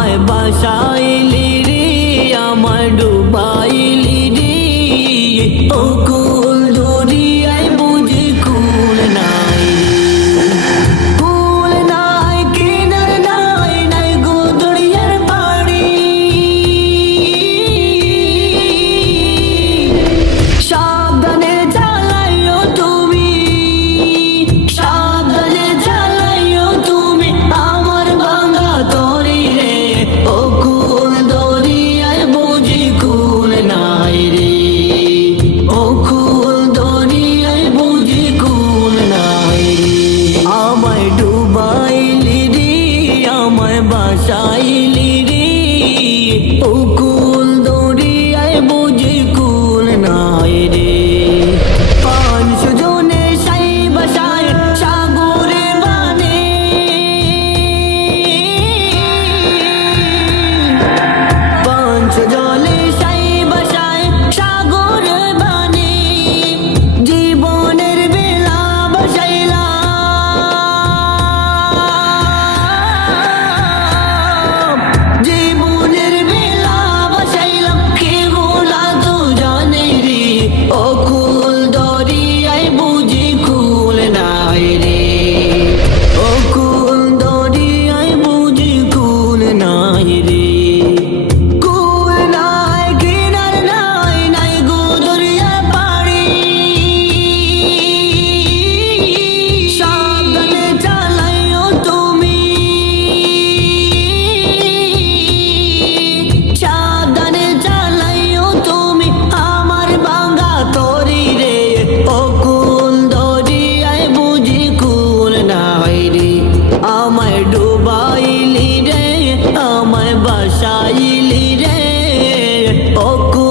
আমায় বাসাইলি রে আমায় ডুবাইলি রে ও কুল দরিয়ায় বুঝি কুল নাই কুল নাই কিনার নাই নাই গো দরিয়ার পাড়ি সাবধানে চালাইও তুমি সাবধানে চালাইও তুমি আমার ভাঙা তরি রে ও কুল দরিয়ায় বুঝি কুল নাই রে ও কুল দরিয়ায় বুঝি কুল নাই রে আমায় ডুবাইলি রে আমায় বাসাইলি রে ও কুল দরিয়ায় বুঝি কুল নাই রে 500 জনে সাই বাসায় সাগরে বানে 500 জনে সাই বাসায় সাগরে বানে জীবনের বেলা বসাইলাম জীবনের বেলা বসাইলাম কে গোলা তো জানে রে ও কুল দরিয়ায় বুঝি কুল নাই রে ও কুল দরিয়ায় বুঝি কুল নাই রে কুল নাই কিনার নাই নাই গো দরিয়ার পাড়ি সাবধানে চালাইও তুমি সাবধানে চালাইও তুমি আমার ভাঙা তরি রে ও কুল দরিয়ায় বুঝি কুল নাই রে আমায় ডুবাইলি রে আমায় বাসাইলি রে ও কুল